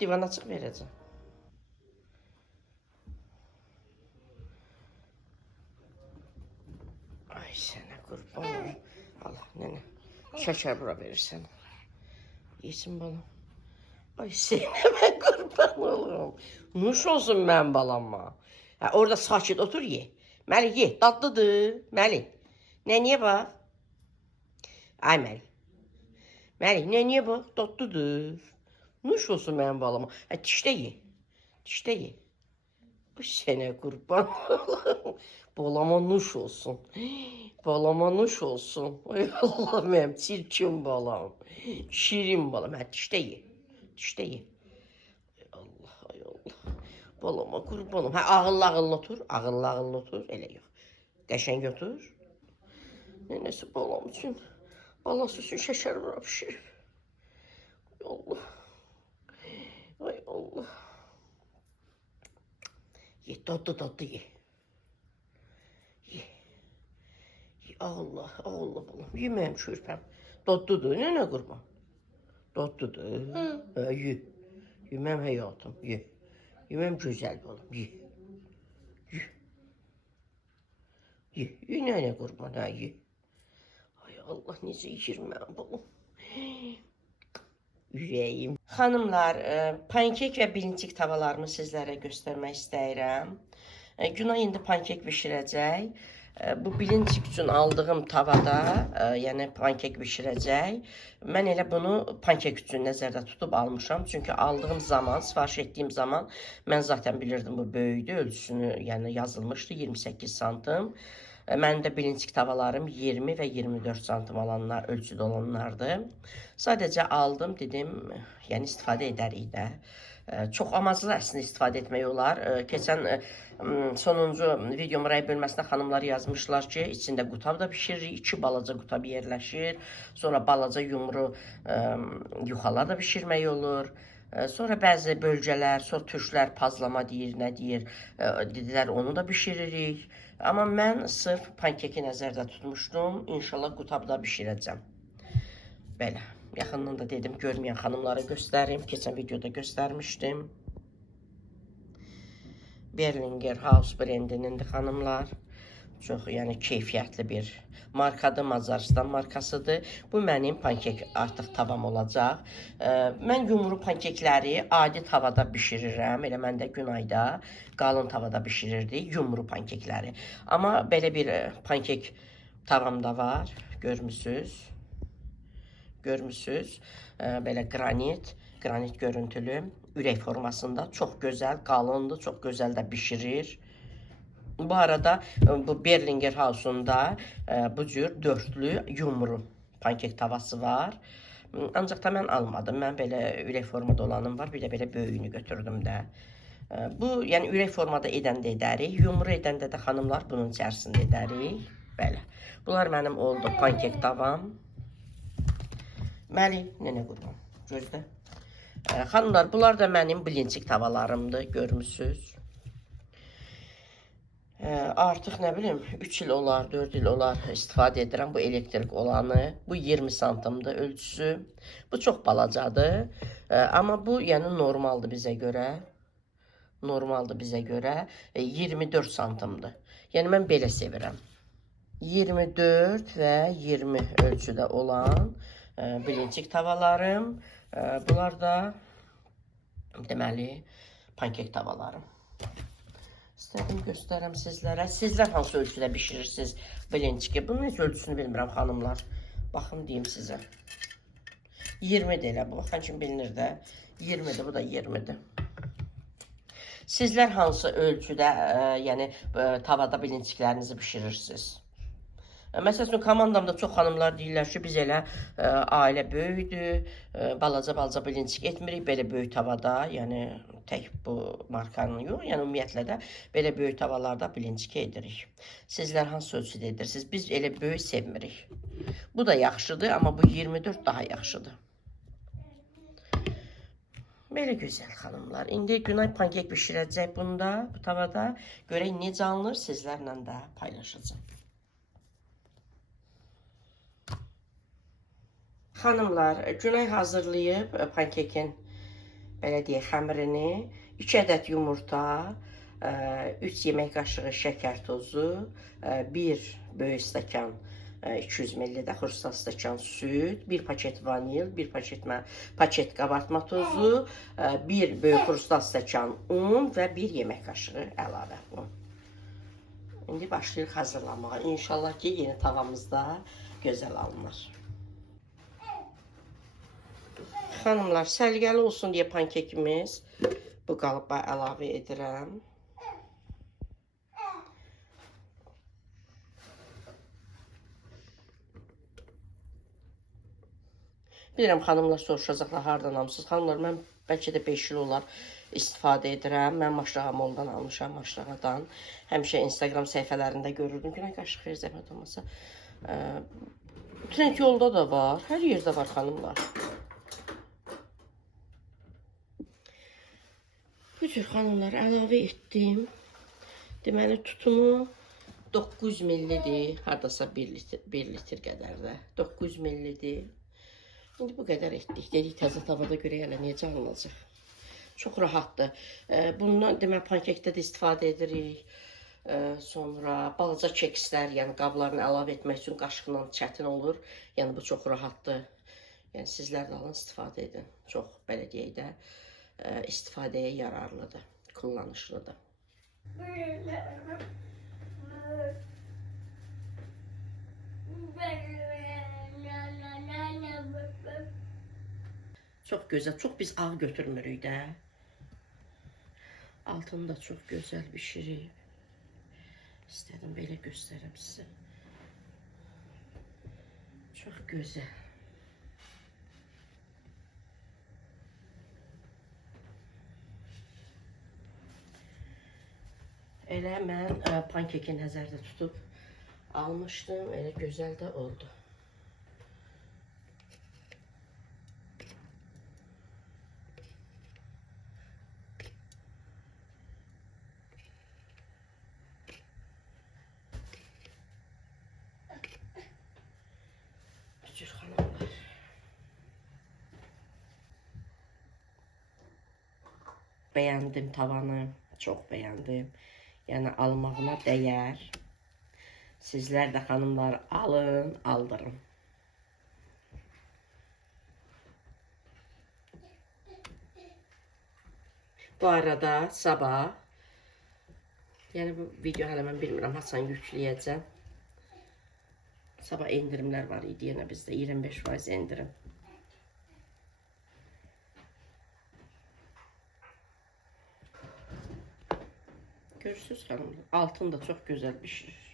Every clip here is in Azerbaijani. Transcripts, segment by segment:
divan açıq verəcəm. Ay sənə qurban olum. Allah nənə. Şəkər bura verirsən. Yesin balam. Ay sənə mən qurban olum. Nuş olsun mən balama. Ha, orada sakit otur ye. Məli ye. Dadlıdır. Məli. Nəniyə bax. Ay Məli. Məli nəniyə bax. Dadlıdır. Nuş olsun mənim balama. Ha, dişdə ye. Dişdə ye. Bu sənə qurban olum. Balama nuş olsun. Balama nuş olsun. Ay Allah mənim çirkin balam. Şirin balam. Hə, dişdə ye. Dişdə ye. Ay Allah, ay Allah. Balama qurban olum. Hə, ağıllı otur. Ağıllı otur. Elə yox. Qəşəng otur. Nənəsi balam üçün. Balası üçün şəkər bura pişirib. Ay Allah. Ay Allah. Ye, dadlı ye. Ye. Ye, Allah, Allah balam. Yeməyim çörpəm. Dadlıdır, nənə qurban. Dadlıdır. Hə, ye. Yeməm həyatım, ye. Yeməm gözəl balam, ye. Ye. Ye, ye nənə qurban, hə, ye. Ay Allah, necə yiyir mənim balam. Ürəyim. Xanımlar, pankek və bilincik tavalarımı sizlərə göstərmək istəyirəm. Günay indi pankek bişirəcək. Bu bilincik üçün aldığım tavada, yəni pankek bişirəcək. Mən elə bunu pankek üçün nəzərdə tutub almışam. Çünki aldığım zaman, sifariş etdiyim zaman mən zaten bilirdim bu böyüdü. Ölçüsünü yəni yazılmışdı 28 santim. Mənim də bilincik tavalarım 20 və 24 santim olanlar, ölçüdə olanlardır. Sadəcə aldım, dedim, yəni istifadə edərik də. Çox amaclı əslində istifadə etmək olar. Keçən sonuncu videomun rəy bölməsində xanımlar yazmışlar ki, içində qutab da pişiririk, 2 balaca qutab yerləşir. Sonra balaca yumru yuxalar da pişirmək olur. Sonra bəzi bölgələr, sonra türklər pazlama deyir, nə deyir, dedilər onu da pişiririk. Amma mən sırf pankeki nəzərdə tutmuşdum. İnşallah qutabda bişirəcəm. Belə, yaxından da dedim, görməyən xanımlara göstərim. Keçən videoda göstərmişdim. Berlinger House brendinindir xanımlar. Çox, yəni keyfiyyətli bir markadır, Macaristan markasıdır. Bu mənim pankek artıq tavam olacaq. Mən yumru pankekləri adi tavada bişirirəm. Elə mən də Günayda qalın tavada bişirirdik yumru pankekləri. Amma belə bir pankek tavam da var, görmüsünüz. Görmüsünüz, belə granit görüntülü, ürək formasında çox gözəl, qalındır, çox gözəl də bişirir. Bu arada bu Berlinger House'unda bu cür dörtlü yumru pankek tavası var. Ancaq da mən almadım. Mən belə ürək formada olanım var. Bir də belə böyüyünü götürdüm də. Bu, yəni ürək formada edən də edərik. Yumru edəndə də xanımlar bunun içərisində edərik. Belə. Bunlar mənim oldu pankek tavam. Məli, nənə qurban. Gözlə. Xanımlar, bunlar da mənim bilincik tavalarımdır. Görmüsünüz. Artıq nə bilim 3 il olar, 4 il olar istifadə edirəm bu elektrik olanı. Bu 20 santimdir ölçüsü. Bu çox balacadır. Amma bu yəni normaldır bizə görə. Normaldır bizə görə. 24 santimdir. Yəni mən belə sevirəm. 24 və 20 ölçüdə olan bilincik tavalarım. Bunlar da deməli pankek tavalarım. İstədim göstərəm sizlərə. Sizlər hansı ölçüdə bişirirsiniz bilinciki? Bunun heç ölçüsünü bilmirəm xanımlar. Baxın deyim sizə. 20-dir elə bu. Baxın kim bilinir də. 20-dir, bu da 20-dir. Sizlər hansı ölçüdə, yəni tavada bilinciklərinizi bişirirsiniz? Məsələn, komandamda çox xanımlar deyirlər ki, biz elə ailə böyüdür, balaca bilincik etmirik belə böyük tavada, yəni tək bu markanın yox, yəni ümumiyyətlə də belə böyük tavalarda bilincik edirik. Sizlər hansı ölçüdə edirsiniz? Biz elə böyük sevmirik. Bu da yaxşıdır, amma bu 24 daha yaxşıdır. Belə gözəl xanımlar. İndi Günay pankek bişirəcək bunda, bu tavada. Görək necə alınır, sizlərlə də paylaşacağım. Xanımlar, Günay hazırlayıb pankekin belə deyək, xəmirini, 2 ədəd yumurta, 3 yemək qaşığı şəkər tozu, 1 böyük stəkan 200 ml də xuruşdan stəkan süd, 1 paket vanil, 1 paket qabartma tozu, 1 böyük xuruşdan stəkan un və 1 yemək qaşığı əlavə un. İndi başlayırıq hazırlamağa. İnşallah ki, yeni tavamızda gözəl alınır. Xanımlar, səliqəli olsun deyə pankekimiz bu qalıba əlavə edirəm. Bilirəm, xanımlar soruşacaqlar, hardan almışsınız? Xanımlar, mən bəlkə də 5 il olar istifadə edirəm. Mən Maşrağa moldan almışam, Maşrağadan. Həmişə Instagram səhifələrində görürdüm ki, nə qaşıq xeyir zəhmət olmasa. Trend yolda da var, hər yerdə var xanımlar. Bu cür xanımlar əlavə etdim. Deməli, tutumu 900 ml-dir, hardasa 1 litr qədər də. 900 ml-dir. İndi bu qədər etdik. Dedik, təzə tavada görə elə necə alınacaq. Çox rahatdır. Bundan demək, pankekdə də istifadə edirik. Sonra balaca kekslər, yəni qablarını əlavə etmək üçün qaşıqla çətin olur. Yəni bu çox rahatdır. Yəni sizlər də alın, istifadə edin. Çox, belə deyək də, istifadəyə yararlıdır, kullanışlıdır. Çox gözəl, çox biz ağ götürmürük də. Altını da çox gözəl bişirib. İstədim belə göstərəm sizə. Çox gözəl. Elə mən pankeki nəzərdə tutub almışdım. Elə gözəl də oldu. Cür xanımlar. Bəyəndim tavanı. Çox bəyəndim. Yəni almağına dəyər. Sizlər də xanımlar alın, aldırın. Bu arada sabah, yəni bu video hələ mən bilmirəm, haçan yükləyəcəm. Sabah endirimlər var idi yenə bizdə, 25% endirim. Görürsünüz xanımlar, altını da çox gözəl bişirir.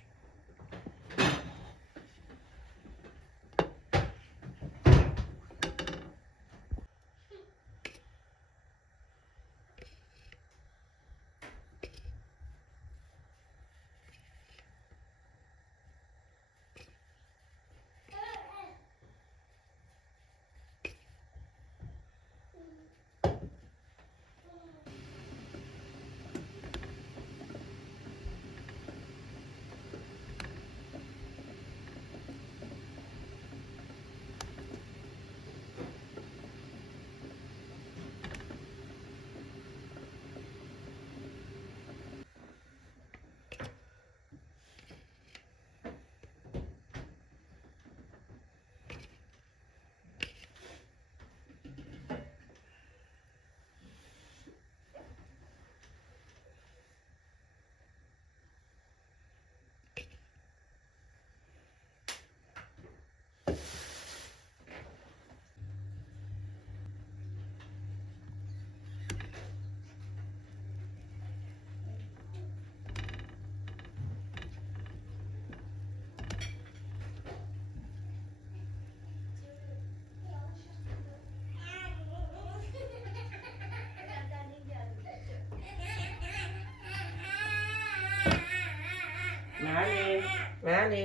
Məli.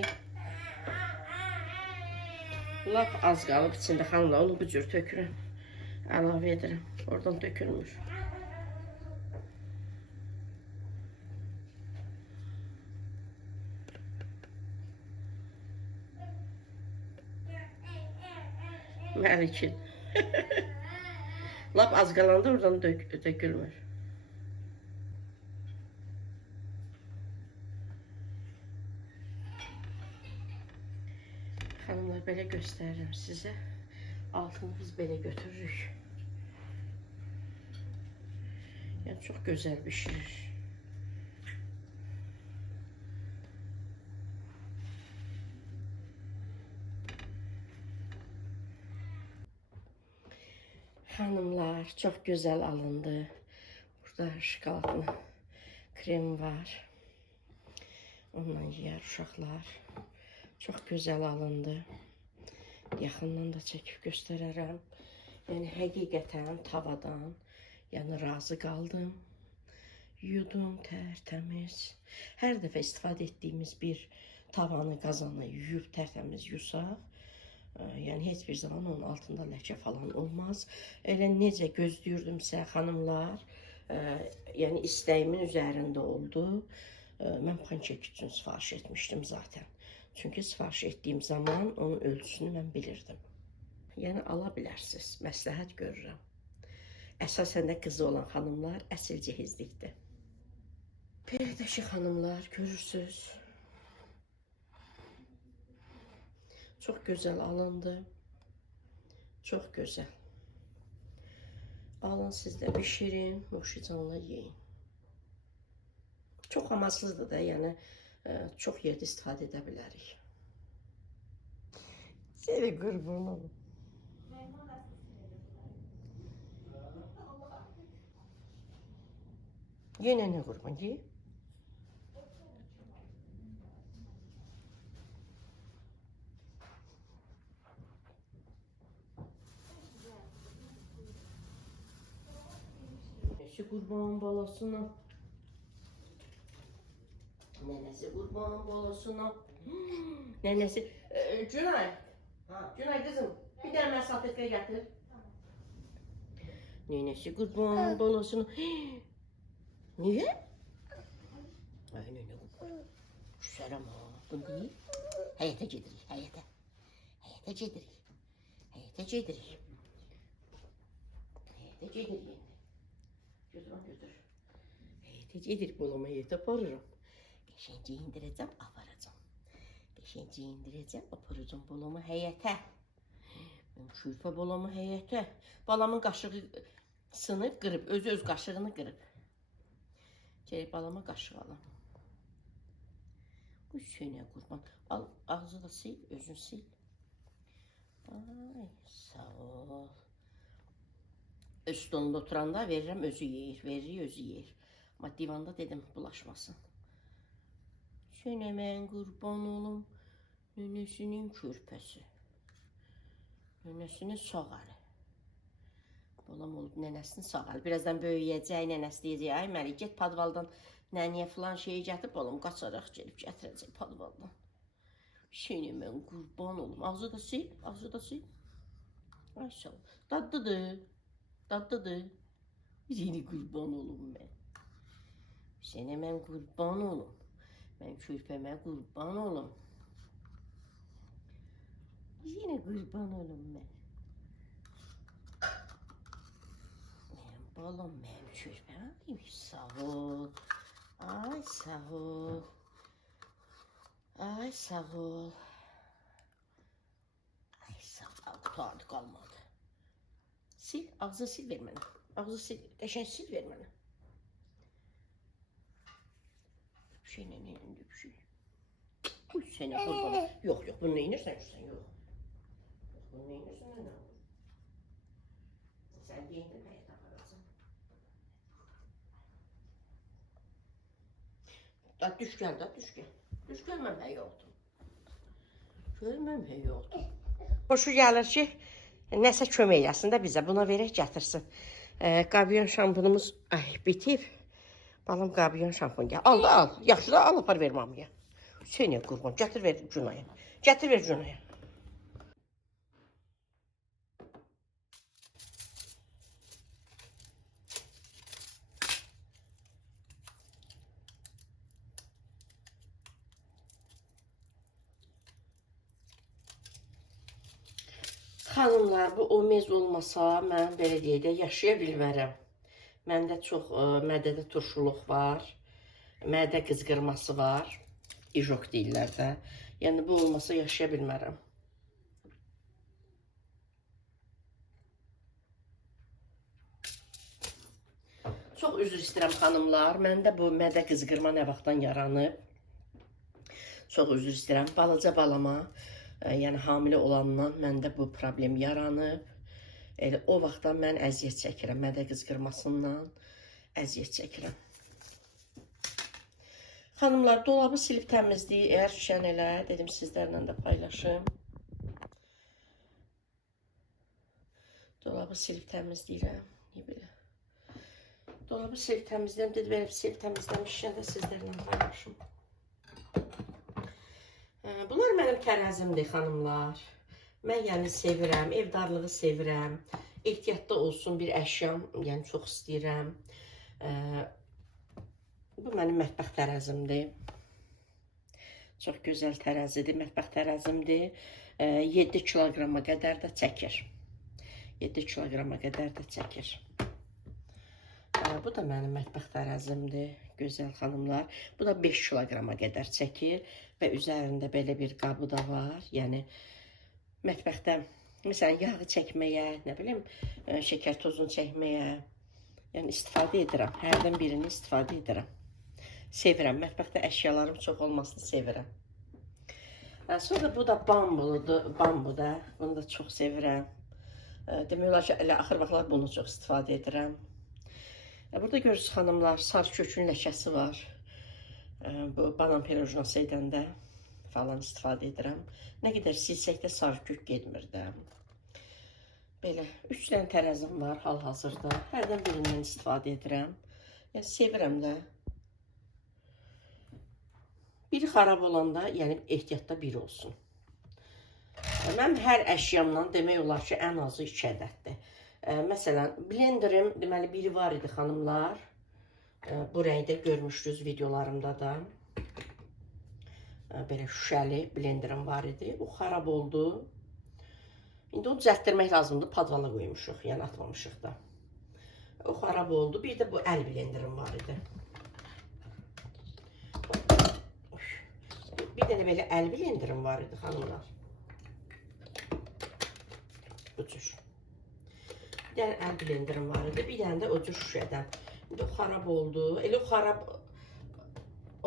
Lap az qalıb içində xanımlar, onu bu cür tökürəm. Əlavə edirəm. Oradan tökülmür. Məlikin. Lap az qalanda oradan dökülmür. Xanımlar, belə göstərirəm sizə. Altını biz belə götürürük. Yəni çox gözəl bişirir. Xanımlar, çox gözəl alındı. Burada şokoladlı krem var. Onunla yeyər uşaqlar. Çox gözəl alındı. Yaxından da çəkib göstərərəm. Yəni həqiqətən tavadan, yəni razı qaldım. Yudum tərtəmiz. Hər dəfə istifadə etdiyimiz bir tavanı, qazanı yuyub tərtəmiz yusaq, yəni heç bir zaman onun altında ləkə falan olmaz. Elə necə gözləyirdimsə xanımlar, yəni istəyimin üzərində oldu. Mən pankek üçün sifariş etmişdim zaten. Çünki sifariş etdiyim zaman onun ölçüsünü mən bilirdim. Yəni ala bilərsiniz, məsləhət görürəm. Əsasən də qızı olan xanımlar əsl cehizlikdir. Belə də ki, xanımlar, görürsünüz. Çox gözəl alındı. Çox gözəl. Alın siz də bişirin, Moşicanla yeyin. Çox amansızdır da, yəni çox yerdə istifadə edə bilərik. Seni qurban olum. Yenə nə qurban, ye? Nənəsi qurban balasına. Nənəsi qurban balasına. Nənəsi... Günay. Günay qızım, bir dənə mən salfetka gətir. Nənəsi qurban balasına. Niyə? Ay, nənə qurban. Küsərəm ha. Bunu deyil. Həyətə gedirik, həyətə. Həyətə gedirik. Həyətə gedirik. Həyətə gedirik. Götür, götür. Həyətə gedirik, bolama həyətə aparıram. Qəşəngə indirəcəm, aparacam. Qəşəngə indirəcəm, aparacam bolama həyətə. Mən şürpə bolama həyətə. Balamın qaşığı sınıb, qırıb, öz qaşığını qırıb. Gələk balama qaşıq alam. Bu sönə qurban. Al, ağzı da sil, özün sil. Ay, sağ ol. Öz stolunda oturanda verirəm, özü yeyir. Veririk, özü yeyir. Amma divanda dedim, bulaşmasın. Sönə mən qurban olum, nənəsinin körpəsi. Nənəsinin sağalı. Balam olub nənəsinin sağalı. Birazdan böyüyəcək, nənəsi deyəcək, ay Məlik, get padvaldan nənəyə filan şeyi gətirib oğlum, qaçaraq gelib gətirəcək padvaldan. Seni mən qurban olum. Ağzı da sil, ağzı da sil. Ay sağ ol. Dadlıdır, dadlıdır. Seni qurban olum mən. Seni mən qurban olum. Mən körpəmə qurban olum. Seni qurban olum mən. Balam mənim körpəm. Ay sağ ol. Ay sağ ol. Ay sağ ol. Ay sağ ol. Qutardı qalmadı. Sil, ağzını sil ver mənə. Ağzını sil, qəşəng sil ver mənə. Bir şey nə indi bir şey. Uy sənə qurban. Yox, yox, bunu neynirsən sən, yox. Bunu neynirsən, nə olur? Sən yeyindin həyat aparacaq. Da düş gəl, da düş gəl. Düş görməmək oldu. Görməmək oldu. Xoşu gəlir ki, nəsə kömək eləsin də bizə. Buna verək gətirsin. Qabiyon şampunumuz bitib. Balam qabiyon şampun gəl. Al da al. Yaxşı da al apar ver mamaya. Seni qurban. Gətir ver Cunaya. Gətir ver Cunaya. Xanımlar, bu omez olmasa mən belə deyək də yaşaya bilmərəm. Məndə çox mədədə turşuluq var, mədə qızqırması var, ijok deyirlər də. Yəni bu olmasa yaşaya bilmərəm. Çox üzr istəyirəm xanımlar, məndə bu mədə qızqırma nə vaxtdan yaranıb. Çox üzr istəyirəm, balaca balama, yəni hamilə olandan məndə bu problem yaranıb. Elə o vaxtdan mən əziyyət çəkirəm, mədə qızqırmasından əziyyət çəkirəm. Xanımlar, dolabı silib təmizləyib, əgər şüşən elə, dedim sizlərlə də paylaşım. Dolabı silib təmizləyirəm, niyə belə? Dolabı silib təmizləyirəm, dedim, verib silib təmizləmişkən də sizlərlə paylaşım. Bunlar mənim tərəzimdir, xanımlar. Mən yəni sevirəm, evdarlığı sevirəm. Ehtiyatda olsun bir əşyam, yəni çox istəyirəm. Bu mənim mətbəx tərəzimdir. Çox gözəl tərəzidir, mətbəx tərəzimdir. 7 kiloqrama qədər də çəkir. 7 kiloqrama qədər də çəkir. Bu da mənim mətbəx tərəzimdir, gözəl xanımlar. Bu da 5 kiloqrama qədər çəkir və üzərində belə bir qabı da var. Yəni mətbəxdə məsələn yağı çəkməyə, nə bilim, şəkər tozunu çəkməyə, yəni istifadə edirəm. Hərdən birini istifadə edirəm. Sevirəm. Mətbəxdə əşyalarım çox olmasını sevirəm. Sonra bu da bambudur, bambu da. Bunu da çox sevirəm. Demək olar ki, elə axır vaxtlar bunu çox istifadə edirəm. Burada görürsünüz xanımlar, sarı kökün ləkəsi var. Bu banan pirojnası edəndə falan istifadə edirəm. Nə qədər silsək də sarı kök getmir də. Belə 3 dənə tərəzim var hal-hazırda. Hərdən birindən istifadə edirəm. Yəni sevirəm də. Biri xarab olanda, yəni ehtiyatda biri olsun. Mən hər əşyamdan demək olar ki, ən azı 2 ədəddir. Məsələn, blenderim, deməli, biri var idi xanımlar. Bu rəngdə görmüşdünüz videolarımda da. Belə şüşəli blenderim var idi. O xarab oldu. İndi o düzəltdirmək lazımdır. Padvala qoymuşuq, yəni atmamışıq da. O xarab oldu. Bir də bu əl blenderim var idi. Bir dənə belə əl blenderim var idi xanımlar. Bu cür. Bir dənə əl blenderim var idi. Bir dənə də o cür şüşədən. İndi o xarab oldu. Elə o xarab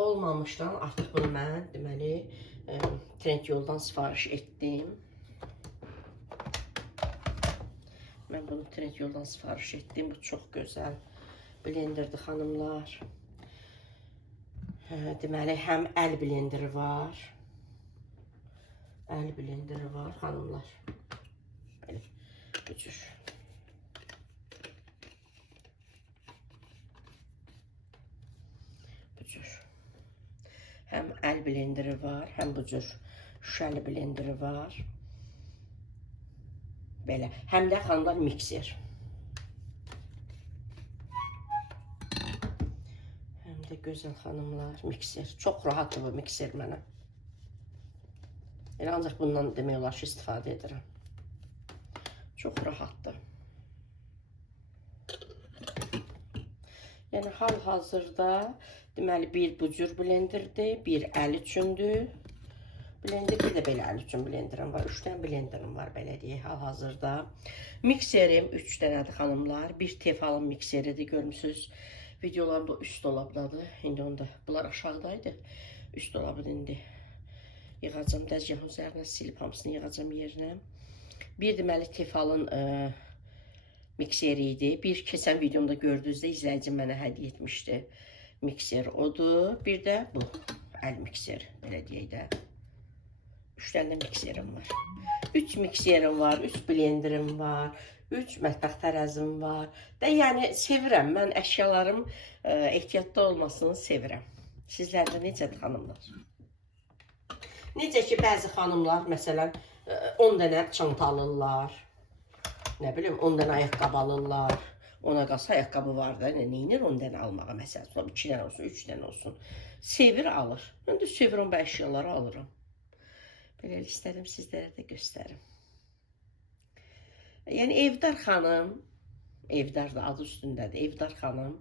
olmamışdan artıq bunu mən deməli Trendyoldan sifariş etdim. Mən bunu Trendyoldan sifariş etdim. Bu çox gözəl blenderdir xanımlar. Deməli, həm əl blenderi var. Əl blenderi var xanımlar. Belə, bu cür. Bu cür. Həm əl blenderi var, həm bu cür şüşəli blenderi var. Belə, həm də xanımlar mikser. Gözəl xanımlar, mikser. Çox rahatdır bu mikser mənə. Elə ancaq bundan demək olar ki, istifadə edirəm. Çox rahatdır. Yəni hal-hazırda deməli bir bu cür blenderdir, bir əl üçündür. Blender, bir də belə əl üçün blenderim var. 3 dənə blenderim var belə deyək hal-hazırda. Mikserim 3 dənədir xanımlar. Bir tefalın mikseridir, görmüsünüz. Videolarım da üst dolabdadır. İndi onda bunlar aşağıdaydı. Üst dolabı indi yığacam. Dəzgahın üzərinə silib hamısını yığacam yerinə. Bir deməli tefalın mikseri idi. Bir keçən videomda gördüyünüzdə izləyicim mənə hədiyyə etmişdi. Mikser odur. Bir də bu əl mikseri. Belə deyək də. 3 dənə mikserim var. 3 mikserim var. 3 blenderim var. 3 mətbəx tərəzim var. Yəni sevirəm. Mən əşyalarım ehtiyatda olmasını sevirəm. Sizlərdə necədir xanımlar? Necə ki, bəzi xanımlar, məsələn, 10 dənə çanta alırlar. Nə bilim, 10 dənə ayaqqabı alırlar. Ona qalsa ayaqqabı var da, neynir 10 dənə almağa, məsələn, 2 dənə olsun, 3 dənə olsun. Sevir, alır. Mən də sevirəm, bu əşyaları alıram. Belə istədim sizlərə də göstərim. Yəni Evdar xanım, Evdar da adı üstündədir. Evdar xanım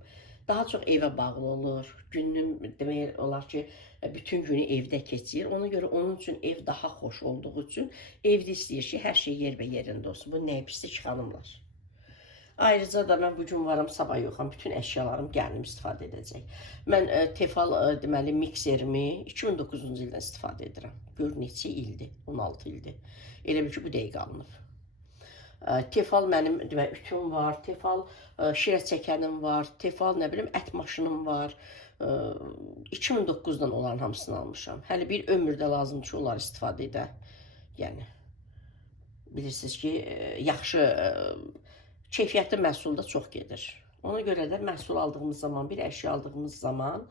daha çox evə bağlı olur. Günün demək olar ki, bütün günü evdə keçir. Ona görə onun üçün ev daha xoş olduğu üçün evdə istəyir ki, hər şey yer və yerində olsun. Bu nəyə pisdir ki, xanımlar? Ayrıca da mən bugün varam, sabah yoxam. Bütün əşyalarım gəlim istifadə edəcək. Mən Tefal deməli mikserimi 2009-cu ildən istifadə edirəm. Gör neçə ildir? 16 ildir. Elə bil ki, bu dəqiqə alınıb. Tefal mənim demək ütüm var, Tefal şirə çəkənim var, Tefal nə bilim ət maşınım var. 2009-dan olan hamısını almışam. Hələ bir ömürdə lazımdır ki, onları istifadə edə. Yəni bilirsiniz ki, yaxşı keyfiyyətli məhsul da çox gedir. Ona görə də məhsul aldığımız zaman, bir əşya aldığımız zaman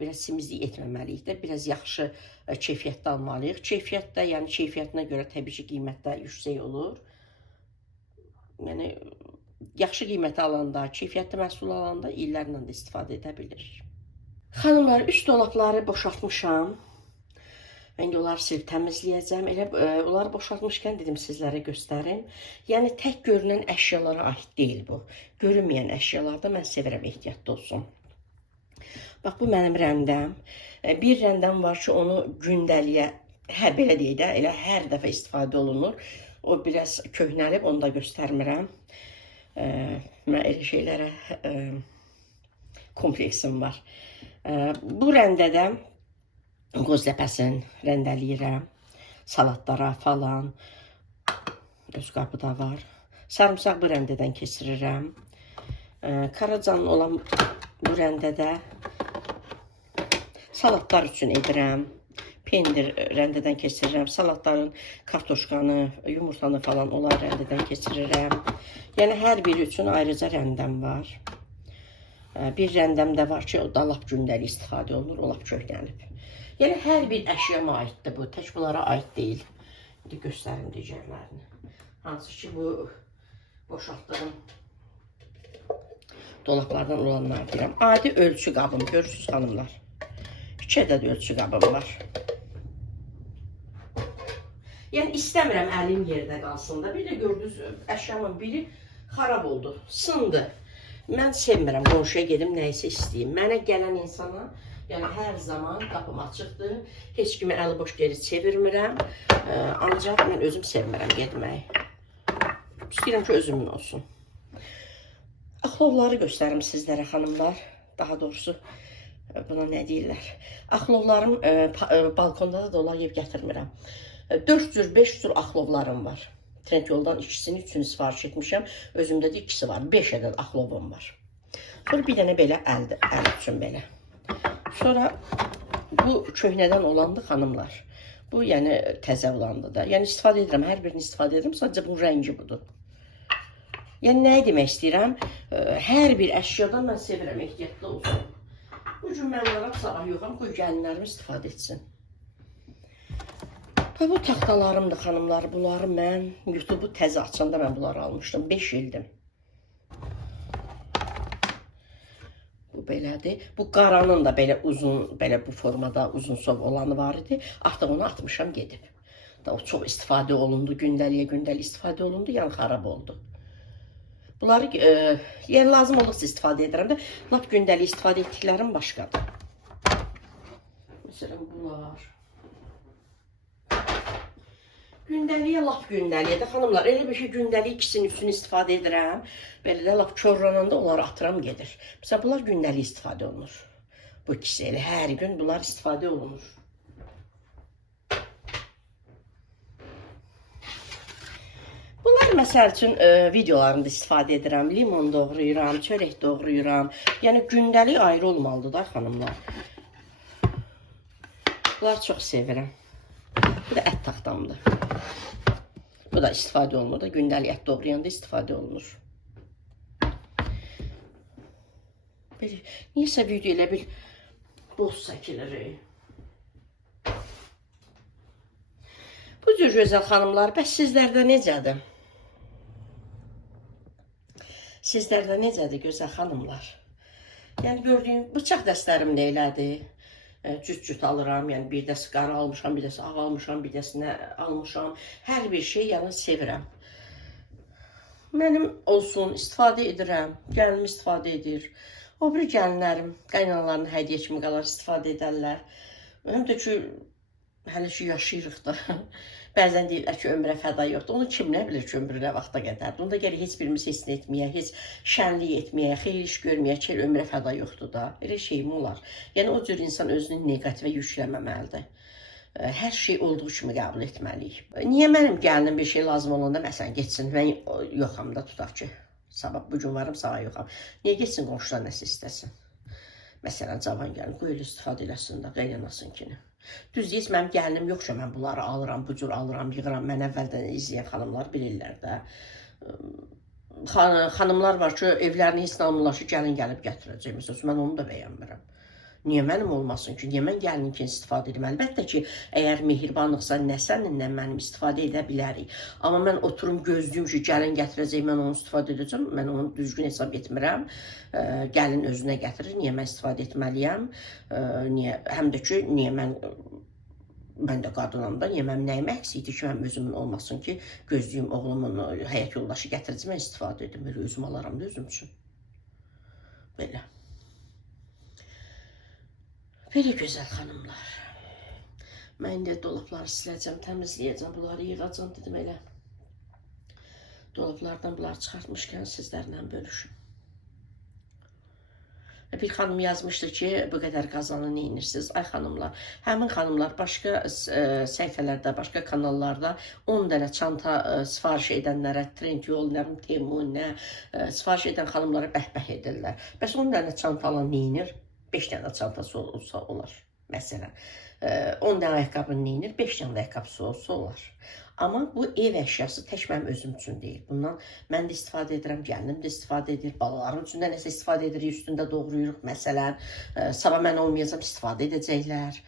biraz simizlik etməməliyik də, biraz yaxşı keyfiyyətdə almalıyıq. Keyfiyyət də, yəni keyfiyyətinə görə təbii ki, qiymət də yüksək olur. Yəni yaxşı qiyməti alanda, keyfiyyətli məhsul alanda illərlə də istifadə edə bilirik. Xanımlar, üst dolapları boşaltmışam. İndi onları silib təmizləyəcəm. Elə onları boşaltmışkən dedim sizlərə göstərim. Yəni tək görünən əşyalara aid deyil bu. Görünməyən əşyalarda mən sevirəm ehtiyatlı olsun. Bax, bu mənim rəndəm. Bir rəndəm var ki, onu gündəliyə, belə deyək də, elə hər dəfə istifadə olunur. O biraz köhnəlib, onu da göstərmirəm. Mən elə şeylərə kompleksim var. Bu rəndədə qoz ləpəsini rəndələyirəm. Salatlara falan. Öz qapıda var. Sarımsaq bu rəndədən keçirirəm. Karacanın olan bu rəndədə salatlar üçün edirəm. Pendir rəndədən keçirirəm. Salatların kartoşkanı, yumurtanı falan onlar rəndədən keçirirəm. Yəni hər biri üçün ayrıca rəndəm var. Bir rəndəm də var ki, o da lap gündəlik istifadə olunur, o lap köhnəlib. Yəni hər bir əşyama aiddir bu, tək bunlara aid deyil. İndi göstərim digərlərini. Hansı ki, bu boşaltdığım dolaplardan olanlar deyirəm. Adi ölçü qabım, görürsünüz xanımlar. 2 ədəd ölçü qabım var. Yəni istəmirəm əlim yerdə qalsın da. Bir də gördünüz, əşyamın biri xarab oldu, sındı. Mən sevmirəm qonşuya gedim, nəyisə istəyim. Mənə gələn insana, yəni hər zaman qapım açıqdır. Heç kimi əli boş geri çevirmirəm. Ancaq mən özüm sevmirəm getməyi. İstəyirəm ki, özümün olsun. Axlovları göstərim sizlərə, xanımlar. Daha doğrusu, buna nə deyirlər? Axlovlarım balkonda da dolayıb gətirmirəm. 4 cür, 5 cür axlovlarım var. Trendyoldan ikisini, üçünü sifariş etmişəm. Özümdə də ikisi var. 5 ədəd axlovum var. Sonra bir dənə belə əl üçün belə. Sonra bu köhnədən olandı xanımlar. Bu yəni təzə olandı da. Yəni istifadə edirəm, hər birini istifadə edirəm. Sadəcə bu rəngi budur. Yəni nəyi demək istəyirəm? Hər bir əşyadan mən sevirəm ehtiyatlı olsun. Bu gün mən olaraq sabah yoxam, qoy gəlinlərim istifadə etsin. Bu taxtalarımdır xanımlar, bunları mən YouTube-u təzə açanda mən bunları almışdım, 5 ildim. Bu belədir. Bu qaranın da belə uzun, belə bu formada uzun sov olanı var idi. Artıq onu atmışam gedib. O çox istifadə olundu, gündəlik istifadə olundu, yəni xarab oldu. Bunları yəni lazım olduqca istifadə edirəm də, lap gündəlik istifadə etdiklərim başqadır. Məsələn, bunlar. Gündəliyə, lap gündəliyə də xanımlar, elə bir şey gündəlik ikisini, üçünü istifadə edirəm. Belə də lap körlananda onları atıram gedir. Məsələn, bunlar gündəlik istifadə olunur. Bu ikisi elə hər gün bunlar istifadə olunur. Bunlar məsəl üçün videolarımda istifadə edirəm. Limon doğrayıram, çörək doğrayıram. Yəni gündəlik ayrı olmalıdır da xanımlar. Bunları çox sevirəm. Bu da ət taxtamdır. Bu da istifadə olunur da, gündəlik ət doğrayanda istifadə olunur. Niyəsə video elə bil boz çəkilir. Bu cür gözəl xanımlar, bəs sizlərdə necədir? Sizlərdə necədir gözəl xanımlar? Yəni gördüyüm bıçaq dəstlərim neylədir? Cüt-cüt alıram, yəni bir dəsi qara almışam, bir dəsi ağ almışam, bir dəsinə almışam. Hər bir şey yəni sevirəm. Mənim olsun, istifadə edirəm. Gəlinim istifadə edir. O bir gəlinlərim, qaynanalarının hədiyyə kimi qalar istifadə edərlər. Həm də ki, hələ ki yaşayırıq da. Bəzən deyirlər ki, ömrə fəda yoxdur. Onu kim nə bilir ki, ömrü nə vaxta qədərdir. Onda gəlir heç birimiz heç nə etməyək, heç şənlik etməyək, xeyir iş görməyək ki, ömrə fəda yoxdur da. Elə şeyim olar. Yəni o cür insan özünü neqativə yükləməməlidir. Hər şey olduğu kimi qəbul etməliyik. Niyə mənim gəlinim bir şey lazım olanda, məsələn, geçsin, mən yoxam da tutaq ki, sabah bugün varım, sabah yoxam. Niyə geçsin qonşudan nəsə istəsin? Məsələn, cavan gəlin, qoy elə istifadə eləsin də, qaynanasınkini. Düz deyil, mənim gəlinim yoxsa mən bunları alıram, bu cür alıram, yığıram. Mən əvvəldən izləyən xanımlar bilirlər də. Xanımlar var ki, evlərini heç nə almırlar ki, gəlin gəlib gətirəcək. Məsələn, mən onu da bəyənmirəm. Niyə mənim olmasın ki? Niyə mən gəlininkini istifadə edim? Əlbəttə ki, əgər mehribanlıqsa nəsəninlə mənim istifadə edə bilərik. Amma mən oturum gözlüyüm ki, gəlin gətirəcək, mən onu istifadə edəcəm. Mən onu düzgün hesab etmirəm. Gəlin özünə gətirir. Niyə mən istifadə etməliyəm? Həm də ki, niyə mən də qadınam da, niyə mənim nəyim əksikdir ki, mənim özümün olmasın ki, gözlüyüm oğlumun həyat yoldaşı gətirəcək, mən istifadə edim. Belə özüm alaram da özüm üçün. Belə. Belə gözəl xanımlar. Mən indi dolabları siləcəm, təmizləyəcəm, bunları yığacam dedim elə. Dolablardan bunları çıxartmışkən sizlərlə bölüşüm. Bir xanım yazmışdı ki, bu qədər qazanı neyinirsiniz? Ay xanımlar, həmin xanımlar başqa səhifələrdə, başqa kanallarda 10 dənə çanta sifariş edənlərə, Trendyol, Temu, sifariş edən xanımlara bəhbəh edirlər. Bəs 10 dənə çanta alan neyinir? 5 dənə çantası olsa olar. Məsələn, 10 dənə ayaqqabını neyinir? 5 dənə ayaqqabısı olsa olar. Amma bu ev əşyası tək mənim özüm üçün deyil. Bundan mən də istifadə edirəm, gəlinim də istifadə edir, balalarım üçün də nəsə istifadə edirik, üstündə doğruyuruq. Məsələn, sabah mən olmayacam, istifadə edəcəklər.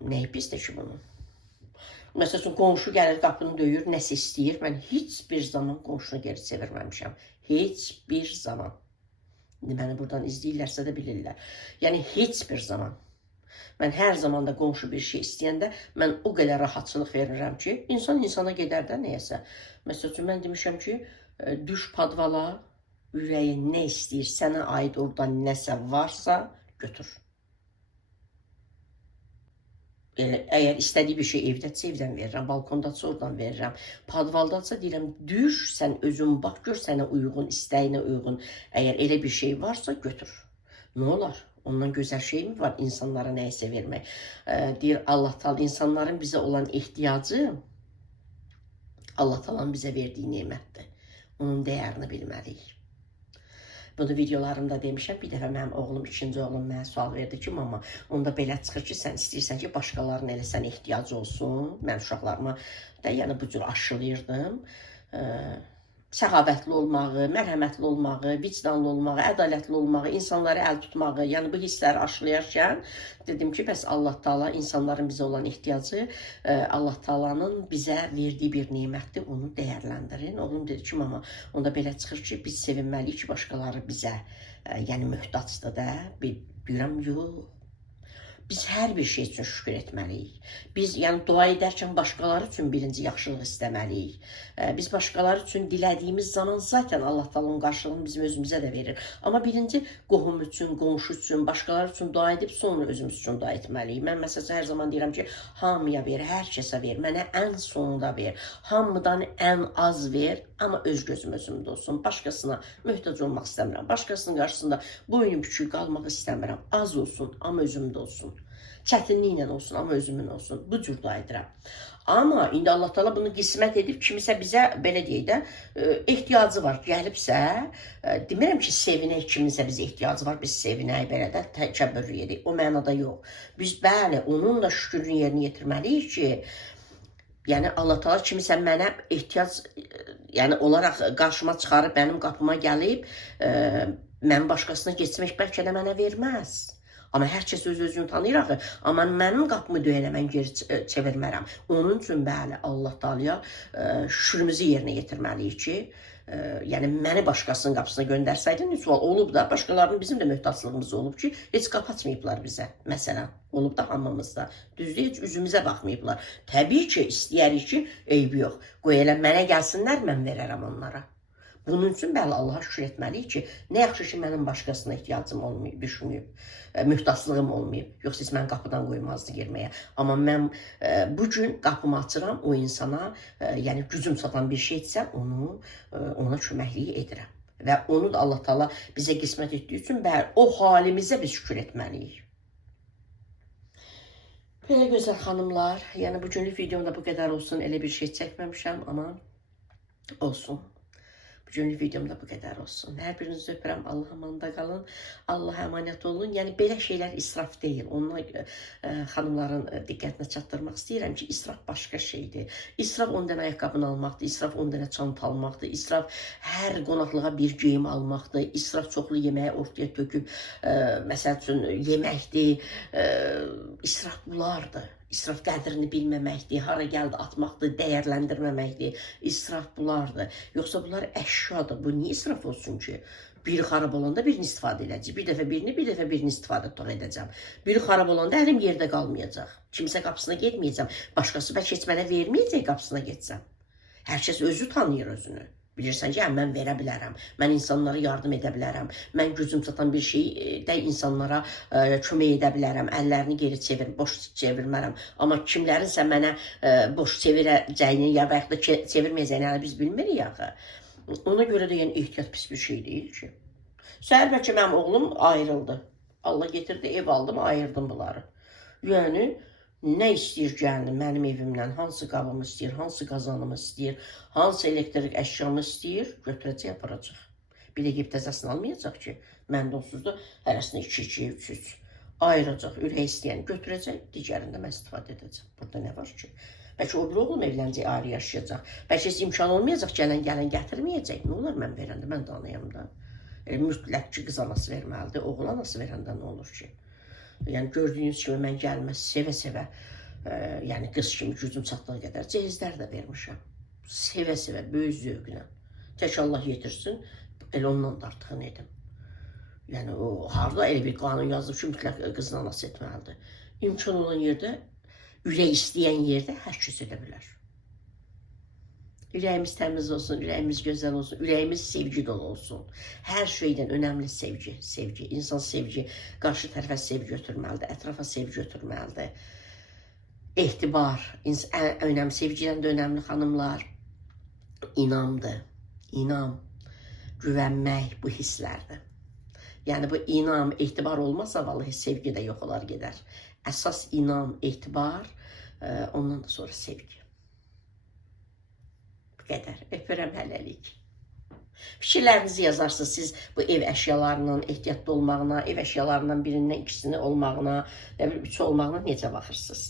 Nəyi pisdir ki bunun? Məsələn, qonşu gəlir, qapını döyür, nəsə istəyir. Mən heç bir zaman qonşunu geri çevirməmişəm. Heç bir zaman. Məni buradan izləyirlərsə də bilirlər. Yəni, heç bir zaman. Mən hər zaman da qonşu bir şey istəyəndə mən o qədər rahatçılıq verirəm ki, insan insana gedər də nəyəsə. Məsələn, mən demişəm ki, düş padvala, ürəyin nə istəyir, sənə aid oradan nəsə varsa, götür. Əgər istədiyi bir şey evdədirsə, evdən verirəm, balkondadsa oradan verirəm. Padvaldadsa deyirəm, düş, sən özün bax, gör sənə uyğun, istəyinə uyğun. Əgər elə bir şey varsa, götür. Nə olar? Ondan gözəl şey mi var insanlara nəyəsə vermək? Deyir, Allah Taala insanların bizə olan ehtiyacı Allah Taala'nın bizə verdiyi nemətdir. Onun dəyərini bilməliyik. Bunu videolarımda demişəm. Bir dəfə mənim oğlum, ikinci oğlum mənə sual verdi ki, mama, onda belə çıxır ki, sən istəyirsən ki, başqalarının elə sənə ehtiyacı olsun. Mən uşaqlarıma da yəni bu cür aşılayırdım. Səxavətli olmağı, mərhəmətli olmağı, vicdanlı olmağı, ədalətli olmağı, insanları əl tutmağı, yəni bu hissləri aşılayarkən dedim ki, bəs Allah Taala insanların bizə olan ehtiyacı Allah Taala'nın bizə verdiyi bir nemətdir, onu dəyərləndirin. Oğlum dedi ki, mama, onda belə çıxır ki, biz sevinməliyik ki, başqaları bizə yəni möhtacdır da. Deyirəm, yox. Biz hər bir şey üçün şükür etməliyik. Biz yəni dua edərkən başqaları üçün birinci yaxşılıq istəməliyik. Biz başqaları üçün dilədiyimiz zaman zaten Allah Taala'nın qarşılığını bizim özümüzə də verir. Amma birinci qohum üçün, qonşu üçün, başqaları üçün dua edib sonra özümüz üçün dua etməliyik. Mən məsələn hər zaman deyirəm ki, hamıya ver, hər kəsə ver, mənə ən sonunda ver. Hamıdan ən az ver, amma öz gözüm özümdə olsun. Başqasına möhtac olmaq istəmirəm. Başqasının qarşısında boyun bükük qalmaq istəmirəm. Az olsun, amma özümdə olsun. Çətinliklə olsun, amma özümün olsun. Bu cür dua edirəm. Amma indi Allah Taala bunu qismət edib kimisə bizə belə deyək də ehtiyacı var. Gəlibsə, demirəm ki, sevinək kiminsə bizə ehtiyacı var, biz sevinək belə də təkəbbür edirik. O mənada yox. Biz bəli, onun da şükrünü yerinə yetirməliyik ki, yəni Allah Taala kimisə mənə ehtiyac yəni olaraq qarşıma çıxarıb mənim qapıma gəlib, mən başqasına geçmək bəlkə də mənə verməz. Amma hər kəs öz-özünü tanıyır axı. Amma mənim qapımı döyənə mən geri çevirmərəm. Onun üçün bəli, Allah Taala'ya şükrümüzü yerinə yetirməliyik ki, yəni məni başqasının qapısına göndərsəydin, sual olub da, başqalarının bizim də möhtaclığımız olub ki, heç qapı açmayıblar bizə. Məsələn, olub da hamımızda. Düzdür, heç üzümüzə baxmayıblar. Təbii ki, istəyərik ki, eybi yox. Qoy elə mənə gəlsinlər, mən verərəm onlara. Bunun üçün bəli Allaha şükür etməliyik ki, nə yaxşı ki mənim başqasına ehtiyacım olmayıb, düşməyib, möhtaçlığım olmayıb. Yoxsa heç mən qapıdan qoymazdı girməyə. Amma mən bu gün qapımı açıram o insana, yəni gücüm çatan bir şey etsə, ona köməkliyi edirəm. Və onu da Allah Taala bizə qismət etdiyi üçün bəli o halimizə biz şükür etməliyik. Belə gözəl xanımlar, yəni bu günlük videomda bu qədər olsun. Elə bir şey çəkməmişəm, amma olsun. Bu günlük videomda bu qədər olsun. Hər birinizi öpürəm. Allah amanında qalın. Allaha əmanət olun. Yəni belə şeylər israf deyil. Onunla xanımların diqqətinə çatdırmaq istəyirəm ki, israf başqa şeydir. İsraf 10 dənə ayaqqabını almaqdır. İsraf 10 dənə çanta almaqdır. İsraf hər qonaqlığa bir geyim almaqdır. İsraf çoxlu yeməyi ortaya töküb, məsəl üçün yeməkdir. İsraf bunlardır. İsraf qədrini bilməməkdir, hara gəldi atmaqdır, dəyərləndirməməkdir. İsraf bunlardır. Yoxsa bunlar əşyadır. Bu niyə israf olsun ki? Biri xarab olanda birini istifadə edəcək. Bir dəfə birini istifadə edəcəm. Biri xarab olanda əlim yerdə qalmayacaq. Kimsə qapısına getməyəcəm. Başqası bəlkə heç mənə verməyəcək qapısına getsəm. Hər kəs özü tanıyır özünü. Bilirsən ki, mən verə bilərəm, mən insanlara yardım edə bilərəm, mən gücüm çatan bir şeydə insanlara kömək edə bilərəm, əllərini geri boş çevirmərəm. Amma kimlərinsə mənə boş çevirəcəyini ya və yaxud da çevirməyəcəyini biz bilmirik axı. Ona görə də yəni ehtiyat pis bir şey deyil ki. Səhər bəlkə mənim oğlum ayrıldı. Allah getirdi, ev aldım, ayırdım bunları. Yəni, nə istəyir gəlinim mənim evimdən, hansı qabımı istəyir, hansı qazanımı istəyir, hansı elektrik əşyamı istəyir, götürəcək, aparacaq. Bir də geyib təzəsini almayacaq ki, məndə onsuz da hərəsində 2-2, 3-3 ayıracaq, ürək istəyəni götürəcək, digərində mən istifadə edəcəm. Burada nə var ki? Bəlkə o bir oğlum evlənəcək, ayrı yaşayacaq. Bəlkə heç imkan olmayacaq, gələn gətirməyəcək. Nə olar mən verəndə, mən də anayam da. Mütləq ki, qız anası verməlidir, oğul anası verəndə nə olur ki? Yəni gördüyünüz kimi mən gəlmə sevə-sevə, yəni qız kimi gücüm çatdığı qədər cehizlər də vermişəm. Sevə-sevə, böyük zövqlə. Tək Allah yetirsin, elə ondan da artığını edim. Yəni o harda elə bir qanun yazıb ki, mütləq qızın anası etməlidir. İmkan olan yerdə, ürək istəyən yerdə hər kəs edə bilər. Ürəyimiz təmiz olsun, ürəyimiz gözəl olsun, ürəyimiz sevgi dolu olsun. Hər şeydən önəmli sevgi, sevgi. İnsan sevgi, qarşı tərəfə sevgi götürməlidir, ətrafa sevgi götürməlidir. Ehtibar, ən önəmli, sevgidən də önəmli xanımlar, inamdır. İnam, güvənmək bu hisslərdir. Yəni bu inam, ehtibar olmasa vallahi sevgi də yox olar gedər. Əsas inam, ehtibar, ondan da sonra sevgi. Qədər. Öpürəm hələlik. Fikirlərinizi yazarsınız siz bu ev əşyalarının ehtiyatlı olmağına, ev əşyalarından birindən ikisini olmağına, üçü olmağına necə baxırsınız?